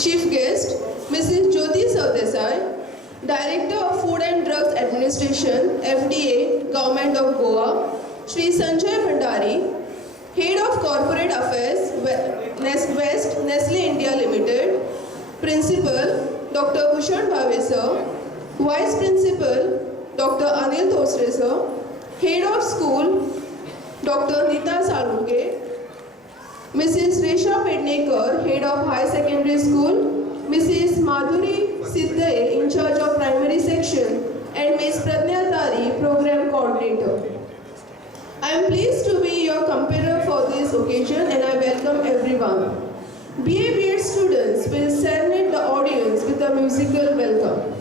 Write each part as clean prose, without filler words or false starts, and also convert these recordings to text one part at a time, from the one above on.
Chief guest, Mrs. Jyoti Sardesai, Director of Food and Drugs Administration, FDA, Government of Goa, Shri Sanjay Bhandari, Head of Corporate Affairs, West Nestle India Limited, Principal, Dr. Bhushan Bhave sir, Vice Principal, Dr. Anil Thosre sir, Head of School, Dr. Nita Salunke, Mrs. Resha Pednekar, Head of High Secondary School, Mrs. Madhuri Siddhe, in charge of Primary Section, and Ms. Pradnya Tari, Program Coordinator. I am pleased to be your comparer for this occasion and I welcome everyone. BA B.Ed students will serenade the audience with a musical welcome.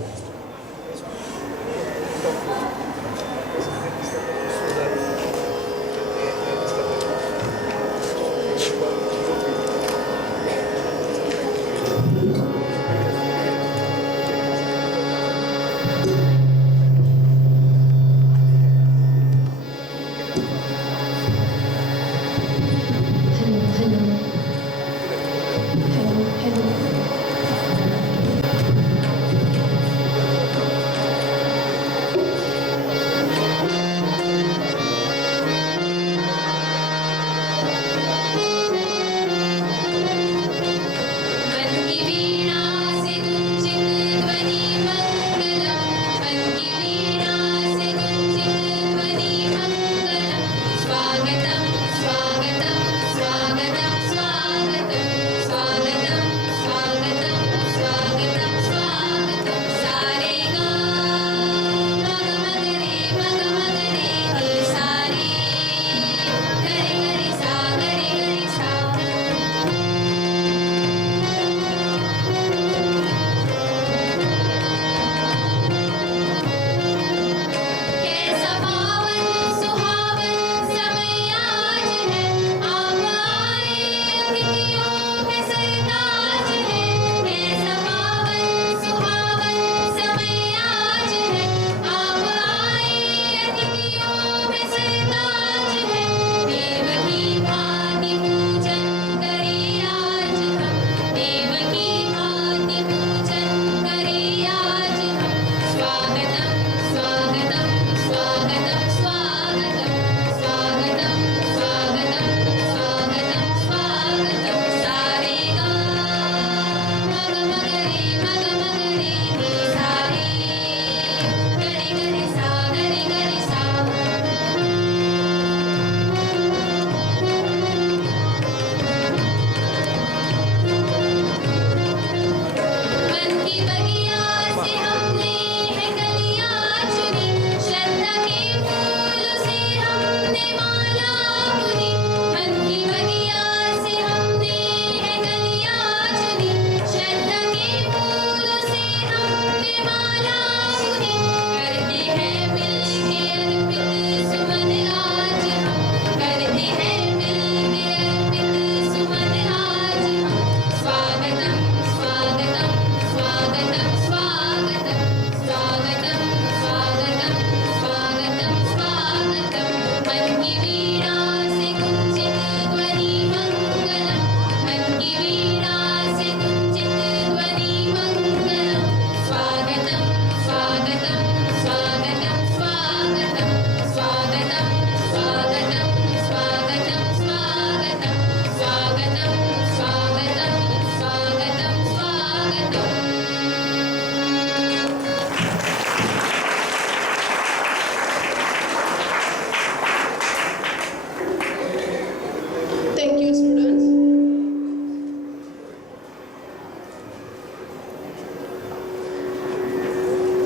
Thank you, students.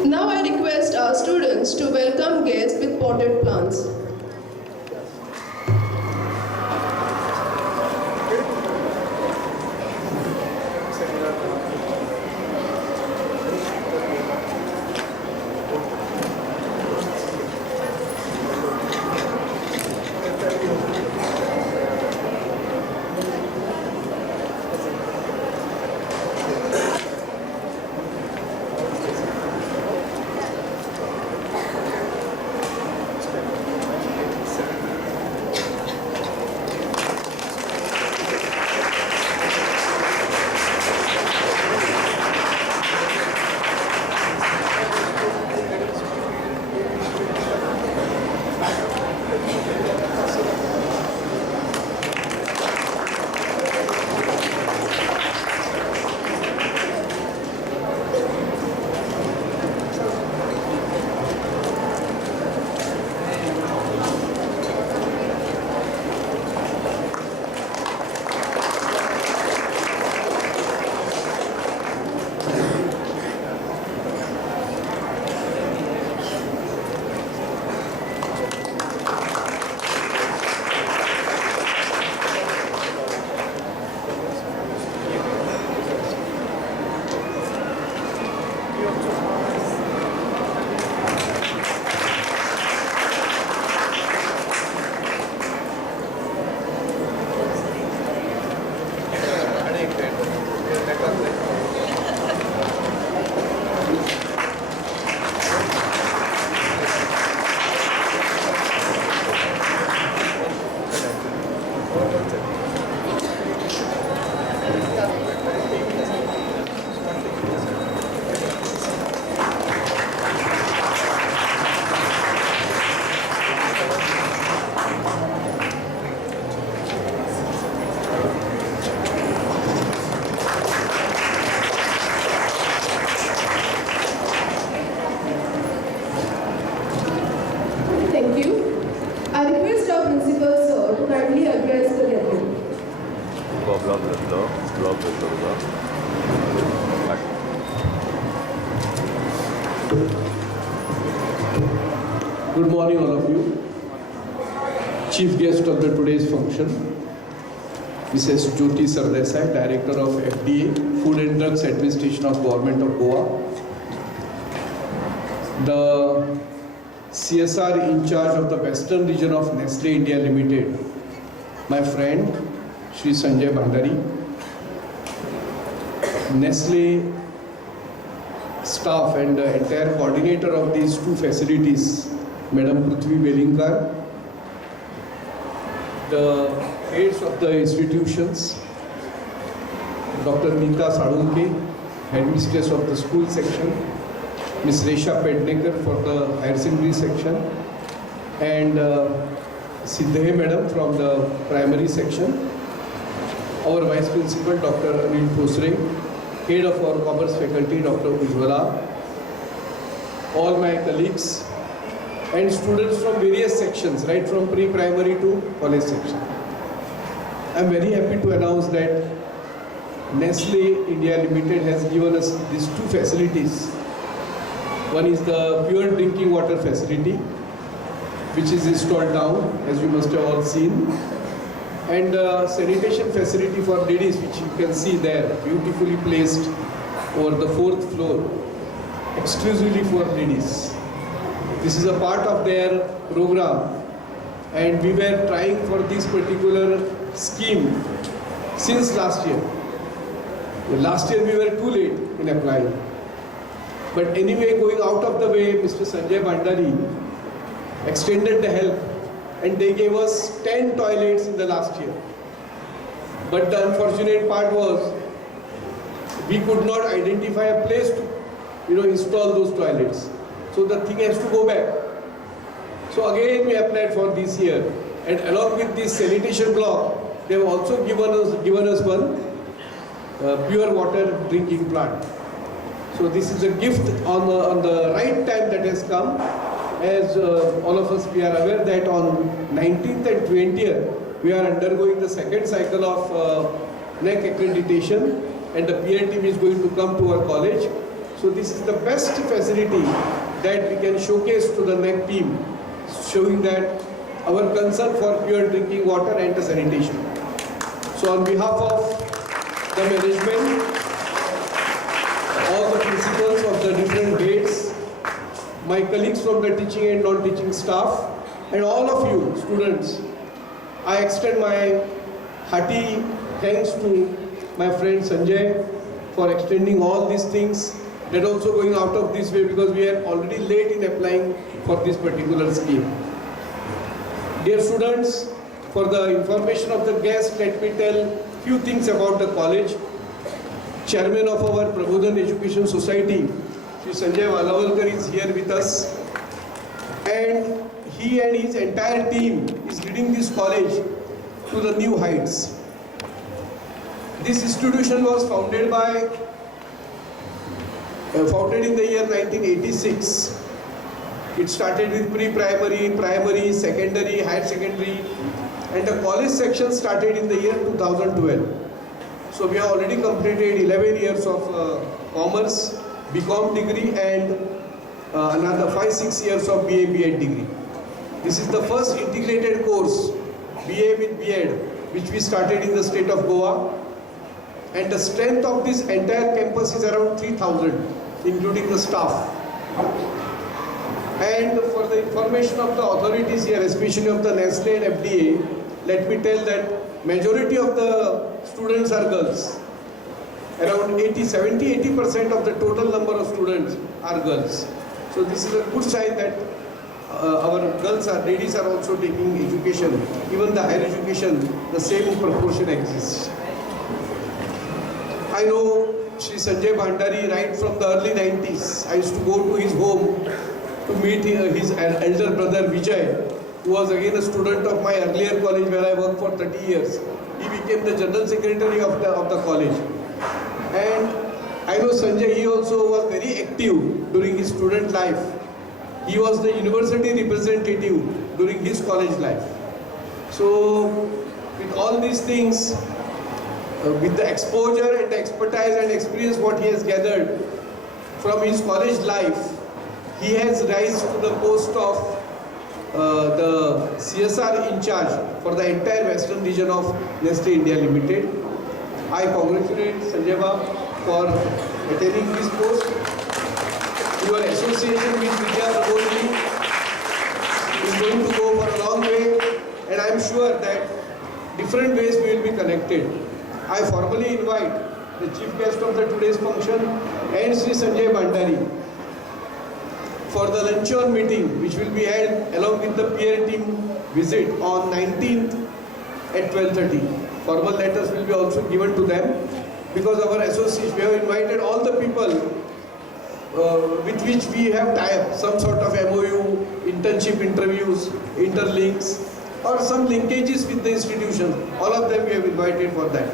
Now I request our students to welcome guests with potted plants. Good morning, all of you. Chief guest of the today's function, Mrs. Jyoti Sardesai, Director of FDA, Food and Drugs Administration of Government of Goa. The CSR in charge of the Western region of Nestle India Limited, my friend, Shri Sanjay Bhandari. Nestle staff and the entire coordinator of these two facilities, Madam Prithvi Belinkar, the heads of the institutions, Dr. Neeta Sadunke, headmistress of the school section, Ms. Resha Pednekar for the higher secondary section, and Siddhe Madam from the primary section, our Vice Principal Dr. Anil Phosre, Head of our Commerce Faculty Dr. Ujjwala, all my colleagues, and students from various sections, right from pre-primary to college section. I am very happy to announce that Nestle India Limited has given us these two facilities. One is the pure drinking water facility, which is installed down, as you must have all seen, and sanitation facility for ladies, which you can see there, beautifully placed over the 4th floor, exclusively for ladies. This is a part of their program, and we were trying for this particular scheme since last year. Last year we were too late in applying. But anyway, going out of the way, Mr. Sanjay Bhandari extended the help, and they gave us 10 toilets in the last year. But the unfortunate part was, we could not identify a place to install those toilets. So the thing has to go back. So again we applied for this year, and along with this sanitation block, they have also given us one pure water drinking plant. So this is a gift on the right time that has come. As all of us, we are aware that on 19th and 20th, we are undergoing the second cycle of NEC accreditation, and the PR team is going to come to our college. So this is the best facility that we can showcase to the NEC team, showing that our concern for pure drinking water and the sanitation. So on behalf of the management, all the principals of the different grades, my colleagues from the teaching and non-teaching staff, and all of you students, I extend my hearty thanks to my friend Sanjay for extending all these things, that also going out of this way, because we are already late in applying for this particular scheme. Dear students, for the information of the guests, let me tell few things about the college. Chairman of our Prabodhan Education Society, Shri Sanjay Valavalkar, is here with us, and he and his entire team is leading this college to the new heights. This institution was founded in the year 1986. It started with pre-primary, primary, secondary, higher secondary, and the college section started in the year 2012. So we have already completed 11 years of commerce, BCom degree, and another 5-6 years of BA, B.Ed degree. This is the first integrated course, BA with B.Ed, which we started in the state of Goa. And the strength of this entire campus is around 3,000, including the staff. And for the information of the authorities here, especially of the Nestle and FDA, let me tell that majority of the students are girls. Around 70-80% of the total number of students are girls. So this is a good sign that our ladies are also taking education. Even the higher education, the same proportion exists. I know Shri Sanjay Bhandari right from the early 90s. I used to go to his home to meet his elder brother Vijay, who was again a student of my earlier college where I worked for 30 years. He became the general secretary of the college. And I know Sanjay, he also was very active during his student life. He was the university representative during his college life. So with all these things, with the exposure and the expertise and experience what he has gathered from his college life, he has risen to the post of the CSR in charge for the entire western region of Nestle India Limited. I congratulate Sanjay Bab for attaining this post. Your association with Vidya Prabodhini is going to go for a long way, and I am sure that different ways we will be connected. I formally invite the chief guest of the today's function and Sri Sanjay Bhandari for the luncheon meeting which will be held along with the peer team visit on 19th at 12:30. Formal letters will be also given to them because our association, we have invited all the people with which we have tie-up, some sort of MOU, internship interviews, interlinks, or some linkages with the institution. All of them we have invited for that.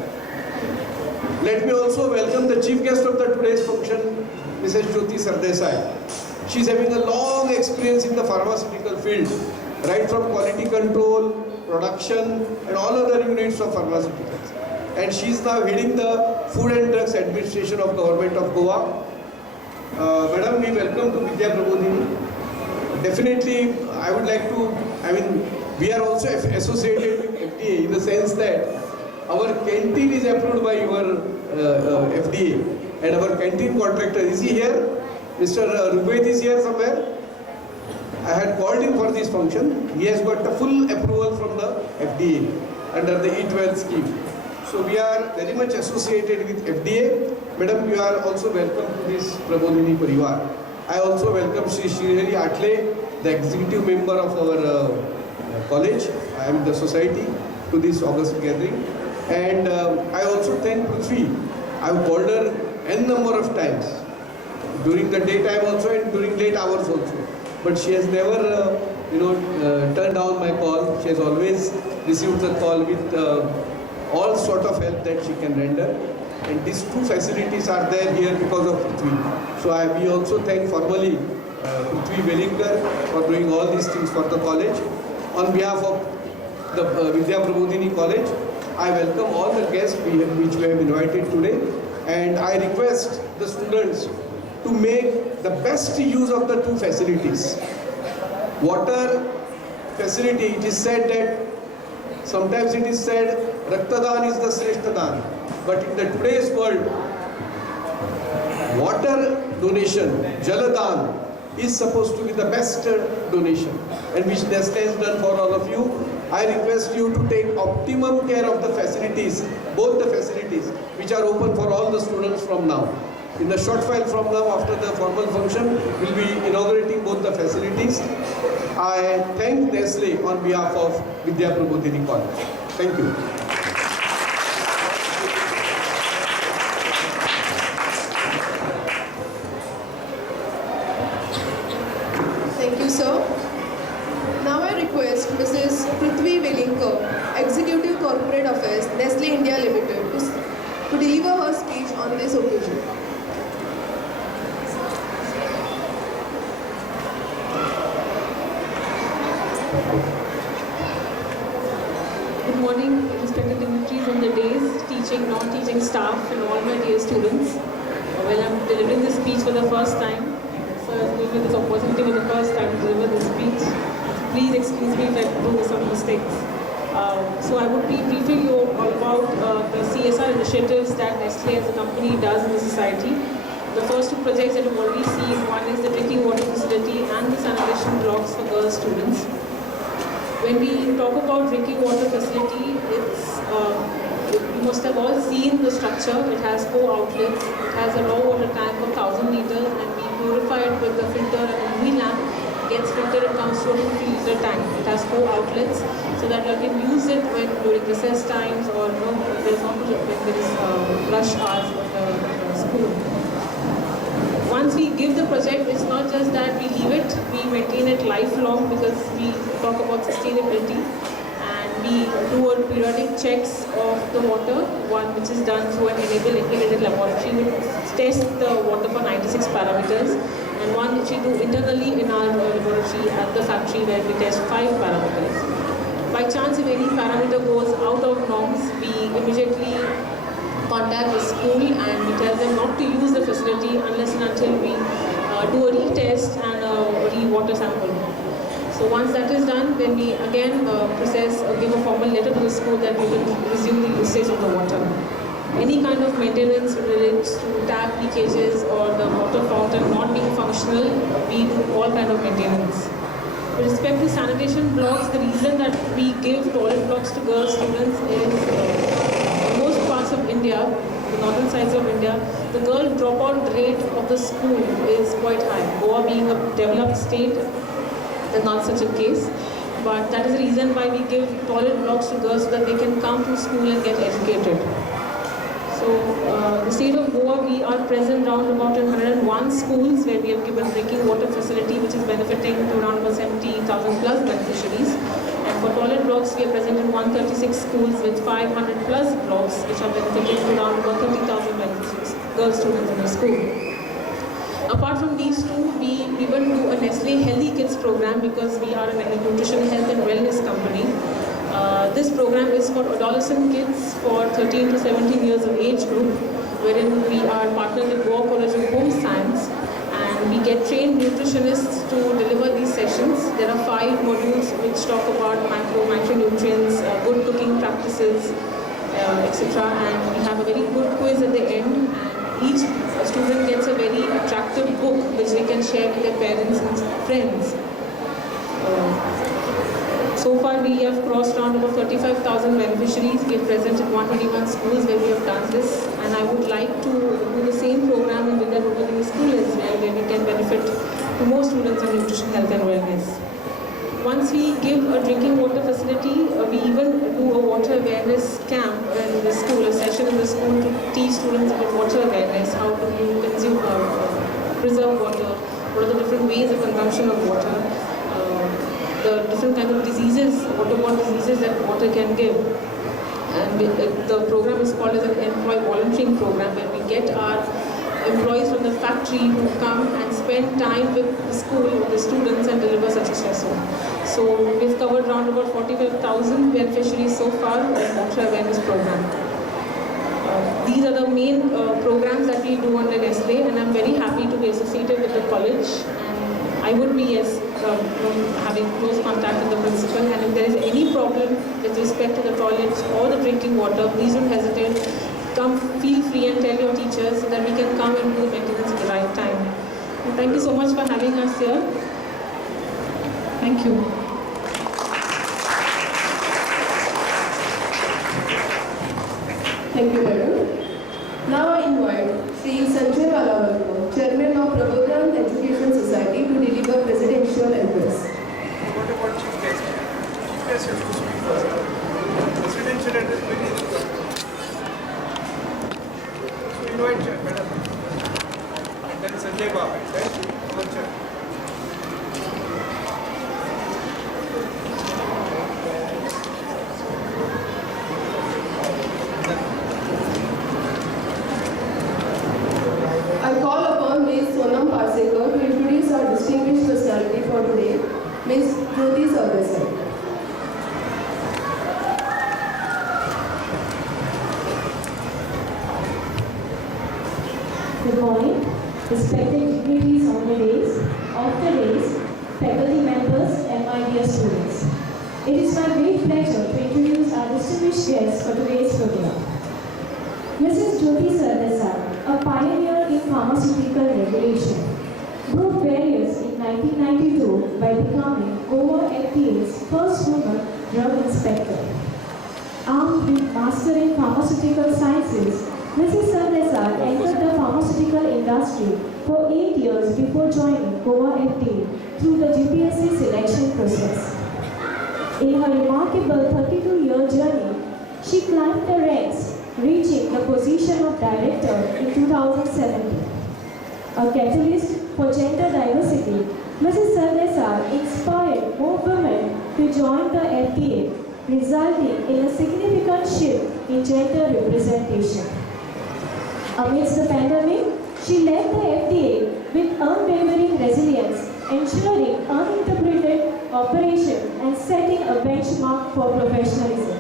Let me also welcome the chief guest of the today's function, Mrs. Jyoti Sardesai. She is having a long experience in the pharmaceutical field, right from quality control, production, and all other units of pharmaceuticals. And she is now heading the Food and Drugs Administration of Government of Goa. Madam, we welcome to Vidya Prabodhini. Definitely, I would like to, we are also associated with FDA in the sense that our canteen is approved by your FDA, and our canteen contractor, is he here? Mr. Rugved is here somewhere. I had called him for this function. He has got the full approval from the FDA under the E12 scheme. So we are very much associated with FDA. Madam, you are also welcome to this Prabodhini Parivar. I also welcome Shri Srihari Atle, the executive member of our college. I am the society to this August gathering. And I also thank Prithvi. I have called her n number of times, during the daytime also and during late hours also. But she has never, turned down my call. She has always received the call with all sort of help that she can render. And these two facilities are there here because of Prithvi. So we also thank formally Prithvi Wellinger for doing all these things for the college. On behalf of the Vidya Prabodhini College, I welcome all the guests which we have invited today, and I request the students to make the best use of the two facilities. Water facility, it is said that, sometimes it is said, Raktadan is the Sreshtadan. But in the today's world, water donation, Jaladan, is supposed to be the best donation, and which Nestle has done for all of you. I request you to take optimum care of the facilities, both the facilities, which are open for all the students from now. In the short while from now, after the formal function, we will be inaugurating both the facilities. I thank Nestle on behalf of Vidya Prabodhini College. Thank you. Thank you, sir. Now I request Mrs. Prithvi Wellinger, Executive Corporate Affairs, Nestle India Limited, to deliver her speech on this occasion. Good morning, respected dignitaries on the days, teaching, non-teaching staff, and all my dear students. Well, I'm delivering this speech for the first time. So I'm giving this opportunity for the first time to deliver this speech. Please excuse me if I do some mistakes. So I would be briefing you all about the CSR initiatives that Nestle as a company does in the society. The first two projects that you've already seen, one is the drinking water facility and the sanitation blocks for girl students. When we talk about drinking water facility, you must have all seen the structure. It has 4 outlets. It has a raw water tank of 1,000 liters, and we purify it with the filter and a UV lamp. Gets filtered and comes to a 50-liter tank. It has 4 outlets, so that you can use it when during recess times or there's not when there is rush hours of the school. Once we give the project, it's not just that we leave it, we maintain it lifelong because we talk about sustainability, and we do a periodic checks of the water, one which is done through an integrated laboratory. We test the water for 96 parameters, and one which we do internally in our laboratory at the factory where we test 5 parameters. By chance, if any parameter goes out of norms, we immediately contact the school and we tell them not to use the facility unless and until we do a retest and a re-water sample. So once that is done, then we again give a formal letter to the school that we will resume the usage of the water. Any kind of maintenance relates to tap leakages or the water fountain not being functional, we do all kind of maintenance. With respect to sanitation blocks, the reason that we give toilet blocks to girl students is in most parts of India, the northern sides of India, the girl dropout rate of the school is quite high. Goa being a developed state, that's not such a case. But that is the reason why we give toilet blocks to girls so that they can come to school and get educated. So, the state of Goa, we are present around about 101 schools where we have given drinking water facility which is benefiting to around about 70,000 plus beneficiaries. And for toilet blocks, we are present in 136 schools with 500 plus blocks which are benefiting to around about 30,000 beneficiaries, girl students in the school. Apart from these two, we even do a Nestle Healthy Kids program because we are a nutrition, health and wellness company. This program is for adolescent kids for 13 to 17 years of age group, wherein we are partnered with Goa College of Home Science and we get trained nutritionists to deliver these sessions. There are 5 modules which talk about micronutrients, good cooking practices, etc. And we have a very good quiz at the end. And each student gets a very attractive book which they can share with their parents and friends. So far we have crossed around about 35,000 beneficiaries. We are present in 121 schools where we have done this, and I would like to do the same program in Vidya Bhagavati School as well, where we can benefit to more students on nutrition, health and wellness. Once we give a drinking water facility, we even do a water awareness camp in the school, a session in the school to teach students about water awareness, how to consume, preserve water, what are the different ways of consumption of water, the different kinds of diseases, waterborne diseases that water can give. And the program is called as an employee volunteering program, where we get our employees from the factory who come and spend time with the school, with the students, and deliver such a session. So we've covered around about 45,000 beneficiaries so far in the water awareness program. These are the main programs that we do under Nestle, and I'm very happy to be associated with the college. And I would be having close contact with the principal, and if there is any problem with respect to the toilets or the drinking water, please don't hesitate. Come, feel free and tell your teachers so that we can come and do maintenance at the right time. And thank you so much for having us here. Thank you. Thank you, madam. Now I invite Sri Sanjay Valavalkar, Chairman of Prabodhan Education Society, to deliver presidential address. What about chief guest? Chief guest has to speak first. Presidential address, please. So invite madam. And then Sanjay Baba, right? Our chair. I call upon Ms. Sonam Parsekar to introduce our distinguished personality for today, Ms. Jyoti Sardesai. Good morning, respected dignitaries on the days, of the days, faculty members, and my dear students. It is my great pleasure to introduce our distinguished guest for today's program. Mrs. Jyoti Sardesai, a pioneer in pharmaceutical regulation, broke barriers in 1992 by becoming Goa FDA's first woman drug inspector. Armed with Master in Pharmaceutical Sciences, Mrs. Sardesai entered the pharmaceutical industry for 8 years before joining Goa FDA through the GPSC selection process. In her remarkable 32-year journey, she climbed the ranks, reaching the position of director in 2017. A catalyst for gender diversity, Mrs. Sardesai inspired more women to join the FDA, resulting in a significant shift in gender representation. Amidst the pandemic, she led the FDA with unwavering resilience, ensuring uninterrupted operation and setting a benchmark for professionalism.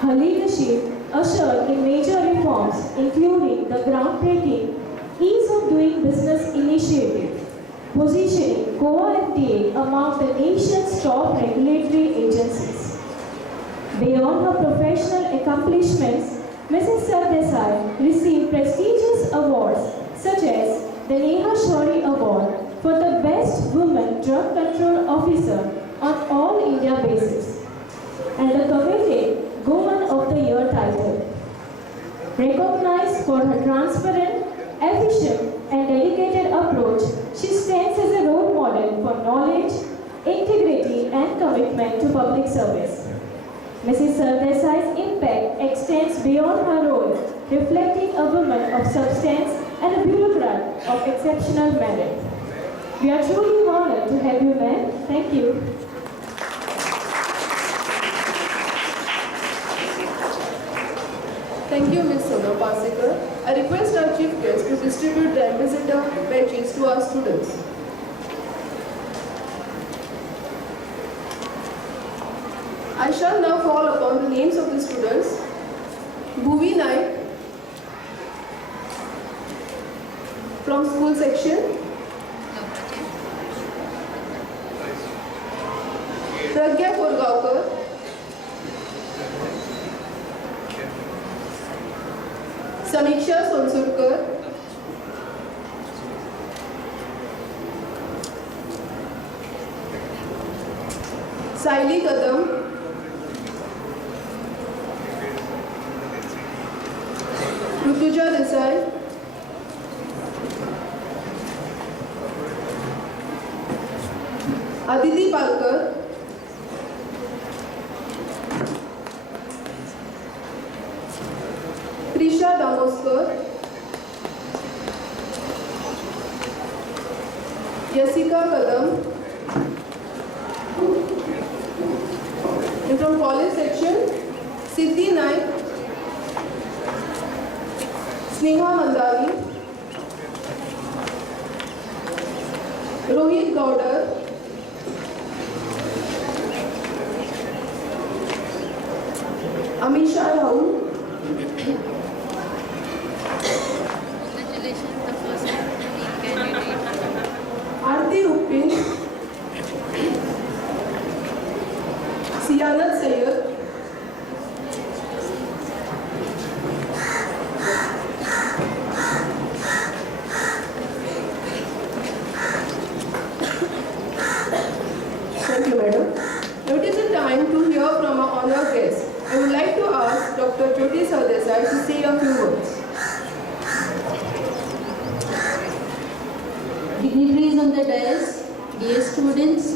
Her leadership ushered in major reforms, including the groundbreaking Ease of Doing Business initiative, positioning Goa FDA among the nation's top regulatory agencies. Beyond her professional accomplishments, Mrs. Sardesai received prestigious awards such as the Neha Shorey Award for the Best Woman Drug Control Officer on All India basis and the coveted Woman of the Year title. Recognized for her transparent, efficient and dedicated approach, she stands as a role model for knowledge, integrity and commitment to public service. Mrs. Sardesai's impact extends beyond her role, reflecting a woman of substance and a bureaucrat of exceptional merit. We are truly honored to have you, ma'am. Thank you. Thank you, Ms. Sona Pasekar. I request our chief guest to distribute the ambassador badges to our students. I shall now call upon the names of the students. Bhuvi Naik from school section. Pragya Korgaonkar. Samiksha Sonsurkar. Saili Kadam. Rutuja Desai. Aditi Palkar. Trisha Damoskar. Jessica Kadam. And from college section, Siddhi Naik. Sneha Mandani, Rohit Gaudar, Amisha Rahul, Congratulations, the first candidate. Aarti Uppin, Siyanat Sayyed, Thank you, madam. Now it is the time to hear from our honored guest. I would like to ask Dr. Jyoti Sardesai to say a few words. Dignitaries on the dais, dear students,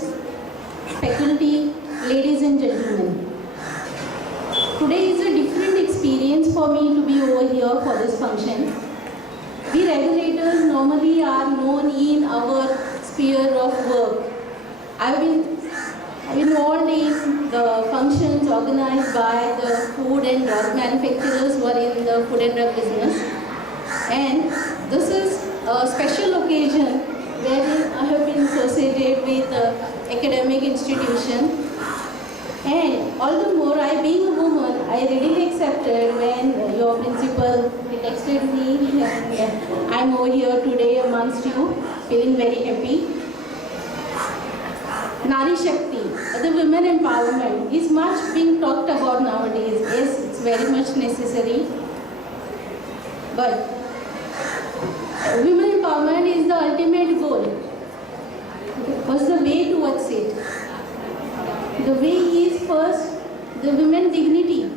faculty, ladies and gentlemen. Today is a different experience for me to be over here for this function. We regulators normally are known in our sphere of work. I've been involved in the functions organized by the food and drug manufacturers who are in the food and drug business. And this is a special occasion wherein I have been associated with academic institution. And all the more, I being a woman, I readily accepted when your principal texted me and I'm over here today amongst you, feeling very happy. Nari Shakti, the women empowerment, is much being talked about nowadays. Yes, it's very much necessary. But women empowerment is the ultimate goal. What's the way towards it? The way is first the women dignity.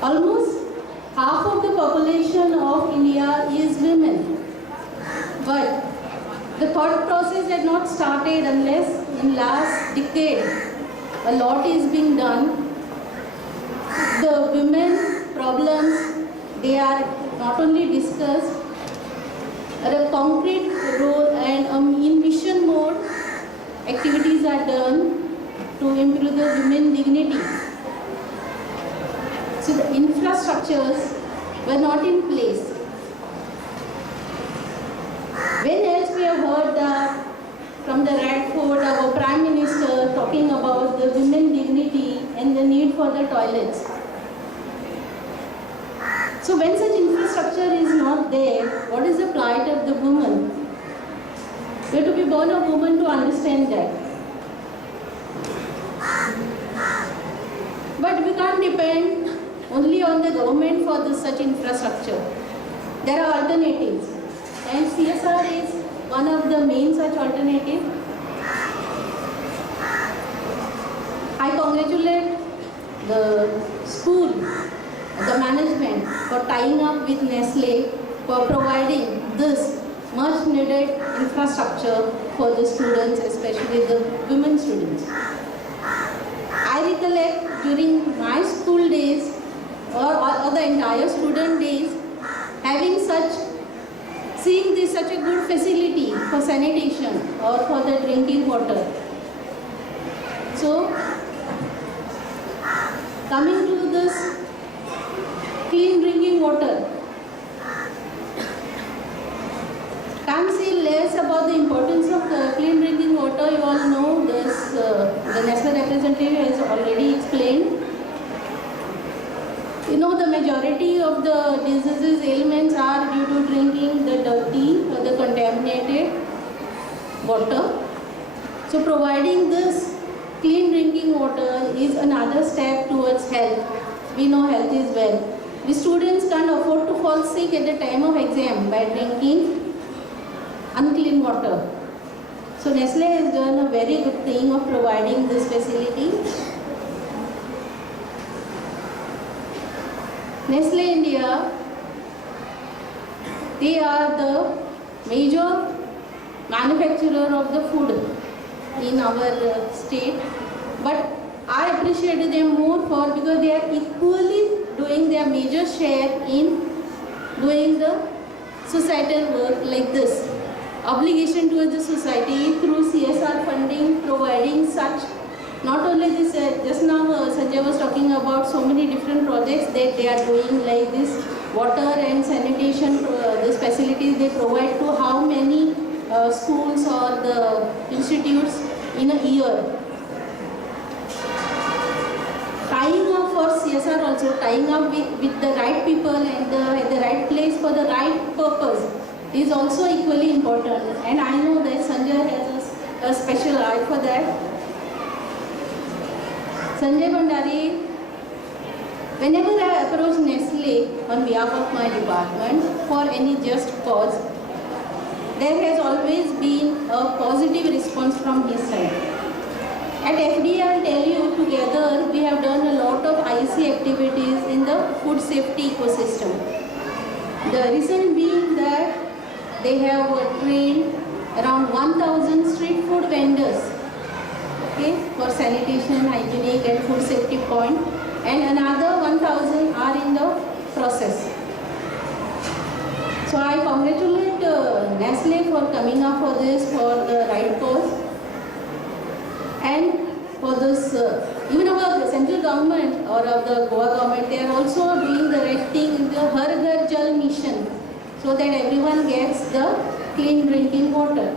Almost half of the population of India is women. But the thought process had not started unless in last decade a lot is being done. The women problems, they are not only discussed, a concrete role and in mission mode activities are done to improve the women dignity. So the infrastructures were not in place. When else we have heard that from the Radford, our Prime Minister talking about the women dignity and the need for the toilets. So when such infrastructure is not there, what is the plight of the woman? You have to be born a woman to understand that. But we can't depend only on the government for such infrastructure. There are alternatives, and CSR is one of the main such alternatives. I congratulate the school, the management for tying up with Nestle for providing this much needed infrastructure for the students, especially the women students. I recollect during my school days or the entire student days having seeing this such a good facility for sanitation or for the drinking water. So coming to this clean drinking water, can't say less about the importance of clean drinking water. You all know this, the national representative has already explained. You know, the majority of the diseases, ailments are due to drinking the dirty or the contaminated water. So providing this clean drinking water is another step towards health. We know health is wealth. The students can't afford to fall sick at the time of exam by drinking unclean water. So Nestle has done a very good thing of providing this facility. Nestle India, they are the major manufacturer of the food in our state, but I appreciate them more for because they are equally doing their major share in doing the societal work like this. Obligation towards the society through CSR funding, providing such, not only this, just now Sanjay was talking about so many different projects that they are doing like this water and sanitation, this facilities they provide to how many schools or the institutes in a year. Tying up for CSR also, tying up with the right people and at the right place for the right purpose is also equally important, and I know that Sanjay has a special eye for that. Sanjay Bhandari, whenever I approach Nestle on behalf of my department for any just cause, there has always been a positive response from his side. At FD, I'll tell you, together we have done a lot of IC activities in the food safety ecosystem. The reason being that they have trained around 1,000 street food vendors, okay, for sanitation, hygienic and food safety point, and another 1,000 are in the process. So I congratulate Nestle for coming up for this, for the right cause, and for this, even our central government or of the Goa government, they are also doing the right thing in the Har Ghar Jal mission, so that everyone gets the clean drinking water.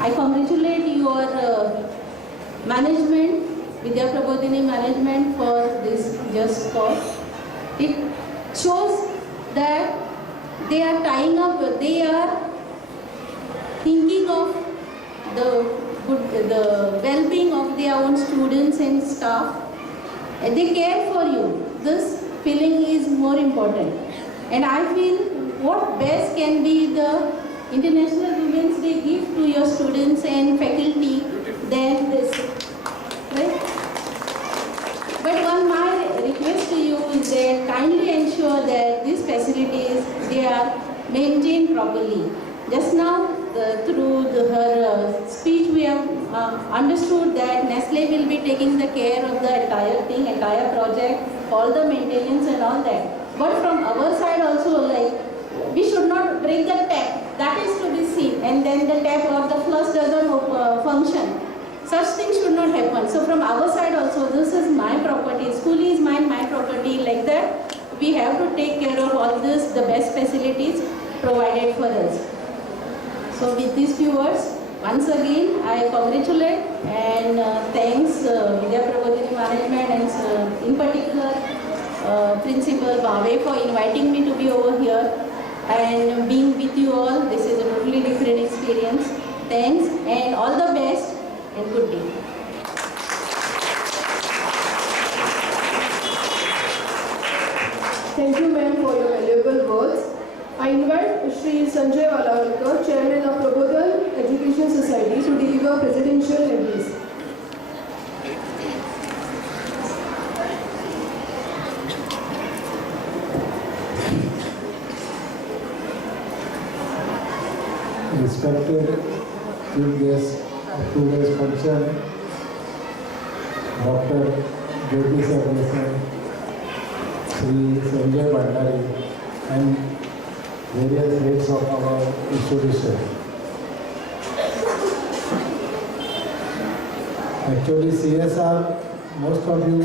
I congratulate your management, Vidya Prabodhini management, for this just cause. It shows that they are tying up, they are thinking of the well-being of their own students and staff. And they care for you. This feeling is more important. And I feel what best can be the International Women's Day gift to your students and faculty than this, right? But one my request to you is that kindly ensure that these facilities, they are maintained properly. Just now, through her speech, we have understood that Nestle will be taking the care of the entire thing, entire project, all the maintenance and all that. But from our side also, like, we should not break the tap. That is to be seen. And then the tap or the flush doesn't function. Such things should not happen. So from our side also, this is my property. School is mine, my property. Like that, we have to take care of all this, the best facilities provided for us. So with these few words, once again, I congratulate and thanks Vidya Prabodhini management and in particular Principal Bave for inviting me to be over here and being with you all. This is a totally different experience. Thanks and all the best and good day. Thank you, ma'am, for your valuable words. I invite Shri Sanjay Walalkar, Chairman of Prabodhan Education Society, to deliver presidential address. Respected chief guest of today's function, Dr. Jyoti Sardesai, Sri Sanjay Bhandari, and various heads of our institution. Actually, CSR, most of you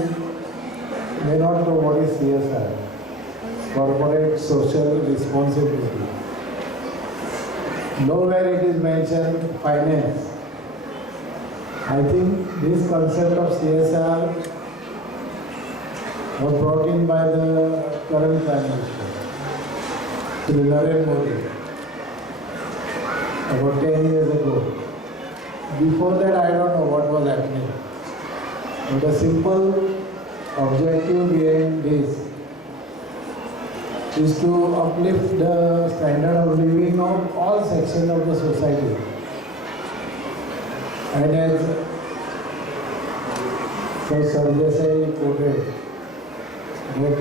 may not know what is CSR, Corporate Social Responsibility. Nowhere it is mentioned finance. I think this concept of CSR was brought in by the current Prime Minister, Shri Narendra Modi, about 10 years ago. Before that, I don't know what was happening. But the simple objective behind this is to uplift the standard of living of all sections of the society. And as Sir Sardesai quoted, that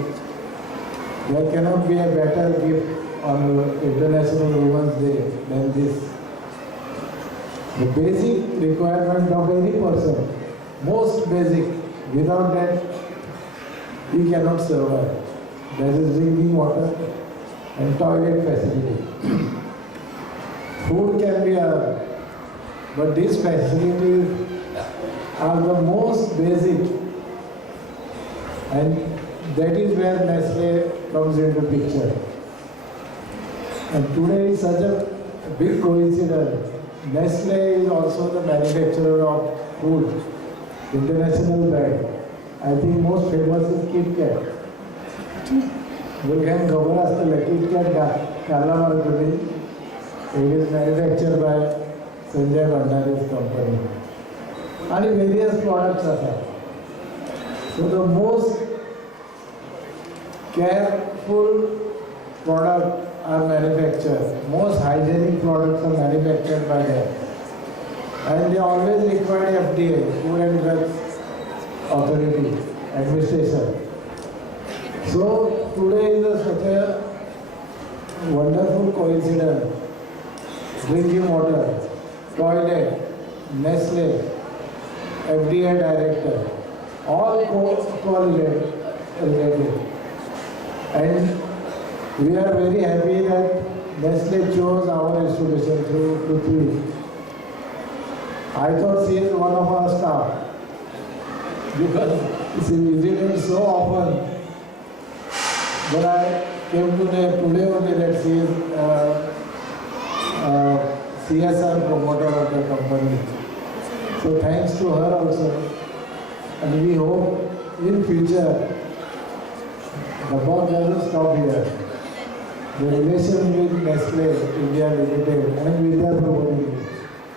there cannot be a better gift on International Women's Day than this. The basic requirement of any person, most basic, without that he cannot survive. That is drinking water and toilet facility. Food can be earned, but these facilities are the most basic, and that is where Nestle comes into picture. And today is such a big coincidence. Nestle is also the manufacturer of food, international brand. I think most famous is Kit Kat. Vulcan खबर असतं Kit Kat Karla Markuni. It is manufactured by Sanjay Bhandari's company. And various products are. So the most careful products are manufactured. Most hygienic products are manufactured by them. And they always require FDA, Food and Drugs Authority, Administration. So today is such a wonderful coincidence. Drinking water, toilet, Nestle, FDA director, all correlated. And we are very happy that Nestle chose our institution through Prithvi. I thought she is one of our staff because she visited so often. But I came to know today only that she is CSR promoter of the company. So thanks to her also. And we hope in future the work doesn't stop here. The relation with Nestle India Limited and Vidya Prabodhi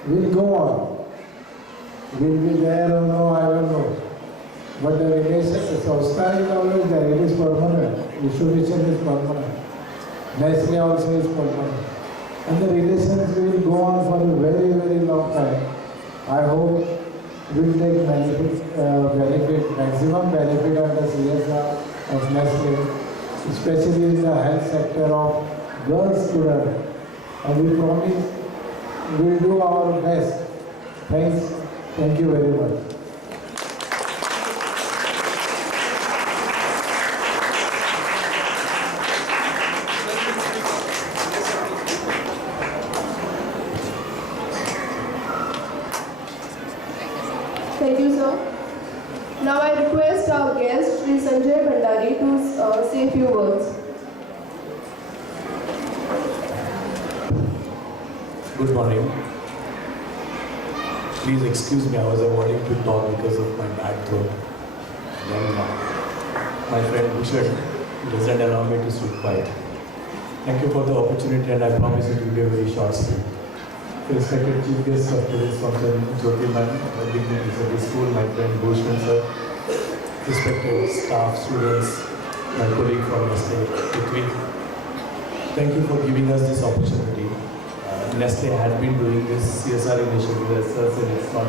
will go on. Will be there or no, I don't know. But the relation, Samskar is always there, it is permanent. Institution is permanent. Nestle also is permanent. And the relations will go on for a very, very long time. I hope we'll take maximum benefit of the CSR of Nestle, especially in the health sector of girls students. And we promise we'll do our best. Thanks. Thank you very much. Thank you, sir. Now I request our guest, Shri Sanjay Bhandari, to say a few words. Good morning. Please excuse me, I was avoiding to talk because of my bad throat. Then, my friend Bhushan doesn't allow me to sit quiet. Thank you for the opportunity, and I promise it will be a very short speech. Respected Chief Guest of today's function, Jyoti Ma'am, dignitaries of the school, my friend Bhushan sir, respected staff, students, my colleague from Nestle, Prithvi. Thank you for giving us this opportunity. Nestle had been doing this CSR initiative, as sir said, it's not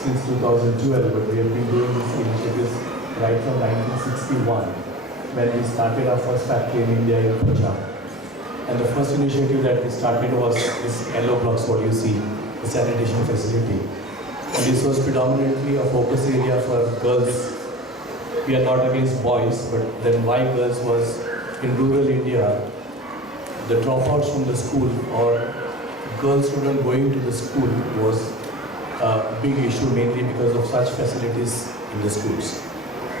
since 2012, but we have been doing this initiative right from 1961, when we started our first factory in India in Punjab. And the first initiative that we started was this yellow blocks, what you see, the sanitation facility. And this was predominantly a focus area for girls. We are not against boys, but then why girls was in rural India, the dropouts from the school or girl student going to the school was a big issue, mainly because of such facilities in the schools.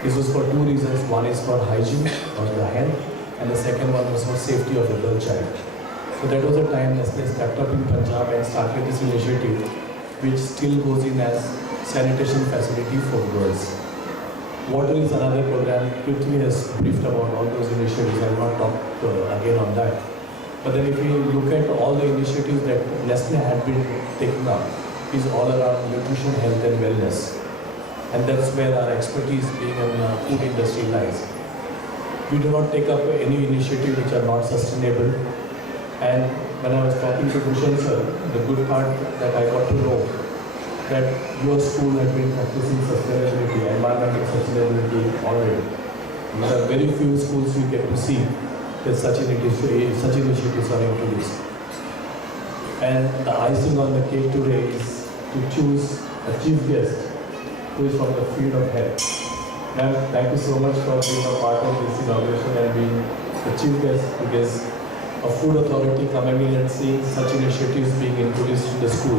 This was for two reasons. One is for hygiene or the health, and the second one was for safety of the girl child. So that was the time Nestle stepped up in Punjab and started this initiative, which still goes in as sanitation facility for girls. Water is another program. Prithvi has briefed about all those initiatives. I will not talk again on that. But then if you look at all the initiatives that Nestle had been taking up, is all around nutrition, health and wellness. And that's where our expertise being in the food industry lies. We do not take up any initiative which are not sustainable. And when I was talking to Bhushan sir, the good part that I got to know that your school has been practicing sustainability, environmental sustainability already. There are very few schools you get to see that such initiatives are introduced. And the icing on the cake today is to choose a chief guest who is from the field of health. Ma'am, thank you so much for being a part of this inauguration and being the chief guest, because a food authority coming in and seeing such initiatives being introduced in the school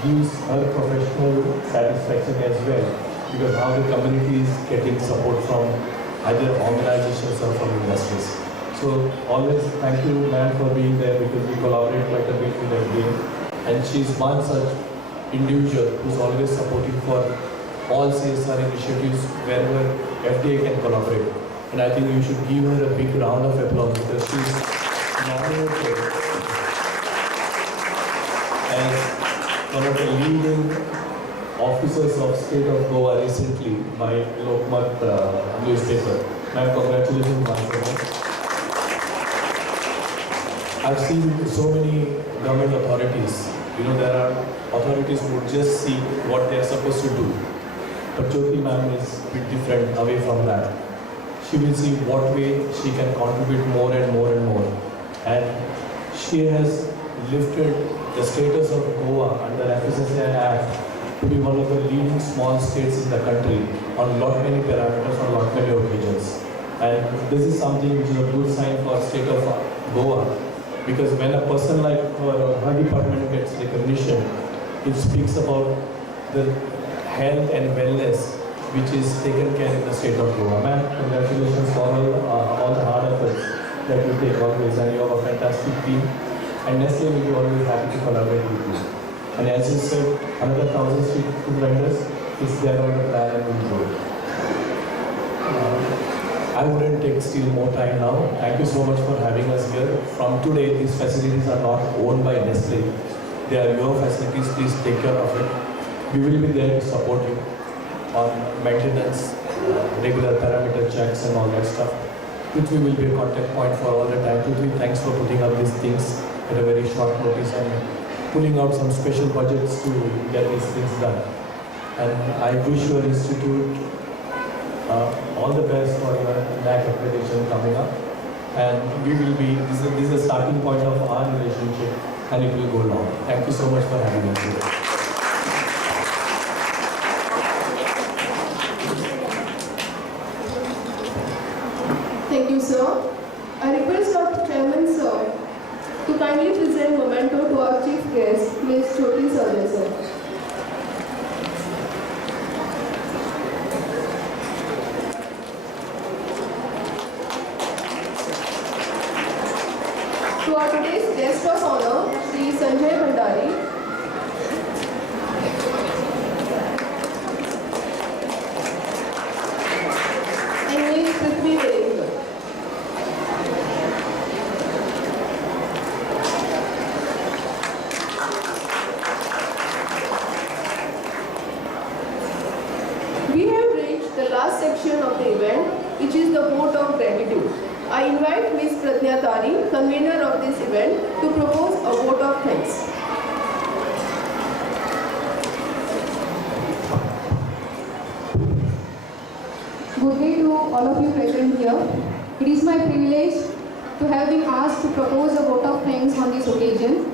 gives her professional satisfaction as well, because now the community is getting support from either organizations or from industries. So always thank you, ma'am, for being there, because we collaborate quite a bit with FDA. And she's one such individual who's always supporting for all CSR initiatives wherever FDA can collaborate. And I think you should give her a big round of applause, because she's nominated as one of the leading officers of state of Goa recently by Lokmat newspaper. Ma'am, congratulations once again. I've seen so many government authorities. There are authorities who just see what they are supposed to do. But Jyoti ma'am is a bit different away from that. She will see what way she can contribute more and more and more. And she has lifted the status of Goa under FSSAI Act to be one of the leading small states in the country on lot many parameters, on lot many occasions. And this is something which is a good sign for state of Goa, because when a person like her department gets recognition, it speaks about the health and wellness which is taken care in the state of Goa. Ma'am, congratulations for all the hard efforts that you take always, and you have a fantastic team. And Nestle will be always happy to collaborate with you. And as you said, another 1,000 street food vendors is there on the plan and will grow. I wouldn't take still more time now. Thank you so much for having us here. From today, these facilities are not owned by Nestle. They are your facilities. Please take care of it. We will be there to support you on maintenance, regular parameter checks and all that stuff. Prithvi will be a contact point for all the time. Prithvi, thanks for putting up these things at a very short notice and pulling out some special budgets to get these things done. And I wish your institute all the best for your NAAC accreditation coming up. And we will be, this is the starting point of our relationship, and it will go long. Thank you so much for having us here. Thank you, sir. I request Dr. Chairman, sir, to kindly present memento to our chief guest, Ms. Jyoti Sardesai, sir. To our today's guest of honor, Sri Sanjay Bhandari, and Ms. Prithvi convener of this event, to propose a vote of thanks. Good day to all of you present here. It is my privilege to have been asked to propose a vote of thanks on this occasion.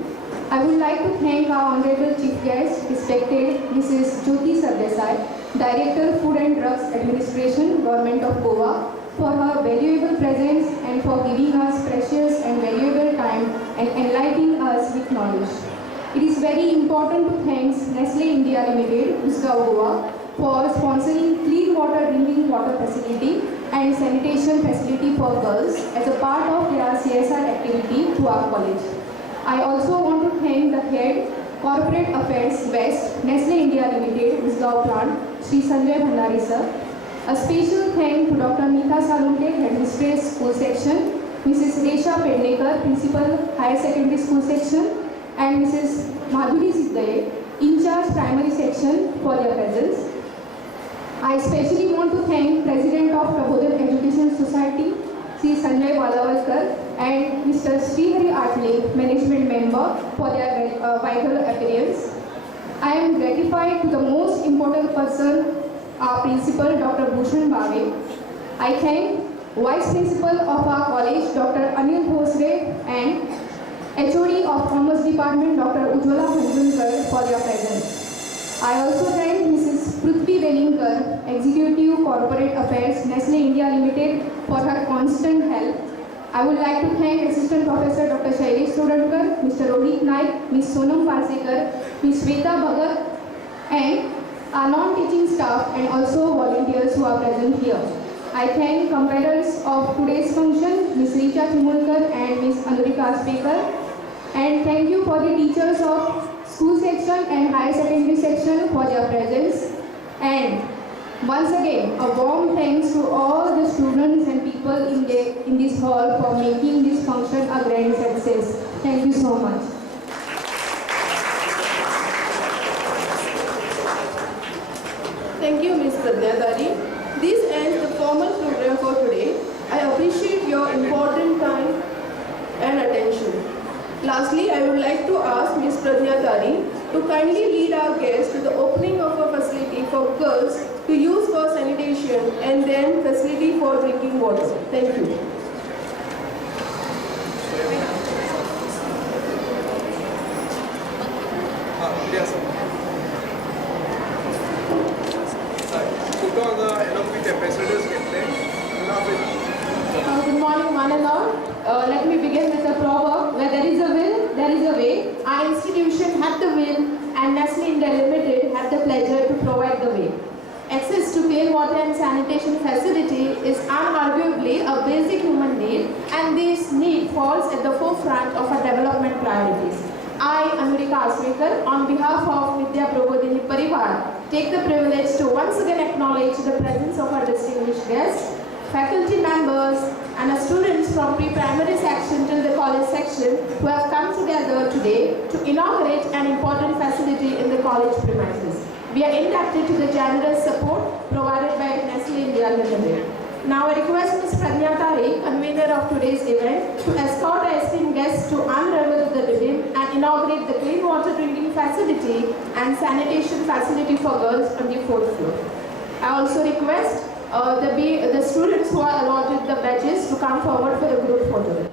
I would like to thank our Honorable Chief Guest, respected Mrs. Jyoti Sardesai, Director Food and Drugs Administration, Government of Goa, for her valuable presence and for giving us precious and valuable time and enlightening us with knowledge. It is very important to thank Nestle India Limited, Gusgaon, Goa, for sponsoring clean water drinking water facility and sanitation facility for girls as a part of their CSR activity to our college. I also want to thank the head, Corporate Affairs West, Nestle India Limited, Gusgaon plant, Sri Sanjay Bhandari sir. A special thank to Dr. Meeta Salunke, Headmistress School Section, Mrs. Resha Pednekar, Principal Higher Secondary School Section, and Mrs. Madhuri Siddaye, In charge Primary Section, for their presence. I especially want to thank President of Prabodhan Education Society, Sri Sanjay Balavalkar, and Mr. Srihari Atle, Management Member, for their vital appearance. I am gratified to the most important person, our Principal, Dr. Bhushan Bhave. I thank Vice Principal of our college, Dr. Anil Bhosle, and HOD of Commerce Department, Dr. Ujjwala Bhanjulkar, for their presence. I also thank Mrs. Prithvi Velinkar, Executive Corporate Affairs, Nestle India Limited, for her constant help. I would like to thank Assistant Professor Dr. Shailesh Sodankar, Mr. Rohit Naik, Ms. Sonam Parsekar, Ms. Shweta Bhagat, and our non-teaching staff and also volunteers who are present here. I thank competitors of today's function, Ms. Richa Chimulkar and Ms. Anurika Aspekar. And thank you for the teachers of school section and higher secondary section for their presence. And once again, a warm thanks to all the students and people in this hall for making this function a grand success. Thank you so much. Thank you, Ms. Pradnyadari. This ends the formal program for today. I appreciate your important time and attention. Lastly, I would like to ask Ms. Pradnyadari to kindly lead our guests to the opening of a facility for girls to use for sanitation and then facility for drinking water. Thank you. Yes. Photo along with ambassadors get Good morning, one and all. Let me begin with a proverb: where there is a will, there is a way. Our institution had the will, and Nestle India Limited had the pleasure to provide the way. Access to clean water and sanitation facility is unarguably a basic human need, and this need falls at the forefront of our development priorities. I, Anurika Aspekar, on behalf of Vidya Prabodhini Parivar, take the privilege to once again acknowledge the presence of our distinguished guests, faculty members, and our students from pre-primary section till the college section who have come together today to inaugurate an important facility in the college premises. We are indebted to the generous support provided by Nestle India Limited. Now I request Ms. Pradnyadari, convener of today's event, to escort our esteemed guests to unravel the ribbon and inaugurate the clean water drinking facility and sanitation facility for girls on the 4th floor. I also request the students who are allotted the badges to come forward for the group photo.